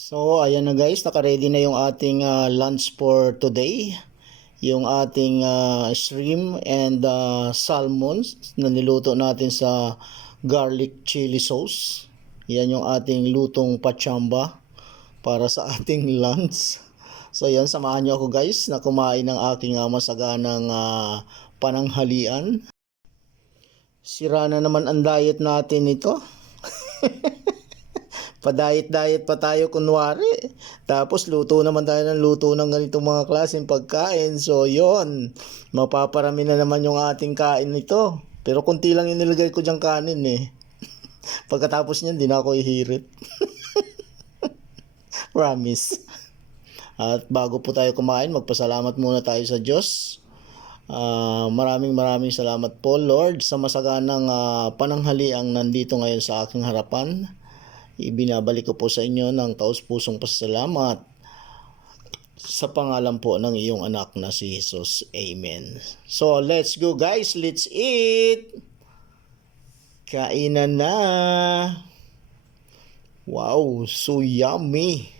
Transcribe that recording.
So, ayan na guys, naka-ready na yung ating lunch for today. Yung ating shrimp and salmon na niluto natin sa garlic chili sauce. Yan yung ating lutong pachamba para sa ating lunch. So, yan, samahan nyo ako guys na kumain ng aking masaganang pananghalian. Sira na naman ang diet natin ito. Pa-diet-diet pa tayo kunwari. Tapos luto naman tayo ng luto ng ganitong mga klaseng pagkain. So yon, mapaparami na naman yung ating kain nito. Pero kunti lang yung nilagay ko diyang kanin eh. Pagkatapos niyan, di na ako ihirit. Promise. At bago po tayo kumain, magpasalamat muna tayo sa Diyos. Maraming salamat po Lord sa masaganang pananghaliang nandito ngayon sa aking harapan. Ibinabalik ko po sa inyo ng taus-pusong pasasalamat sa pangalan po ng iyong anak na si Jesus. Amen. So, let's go guys. Let's eat. Kainan na. Wow, so yummy.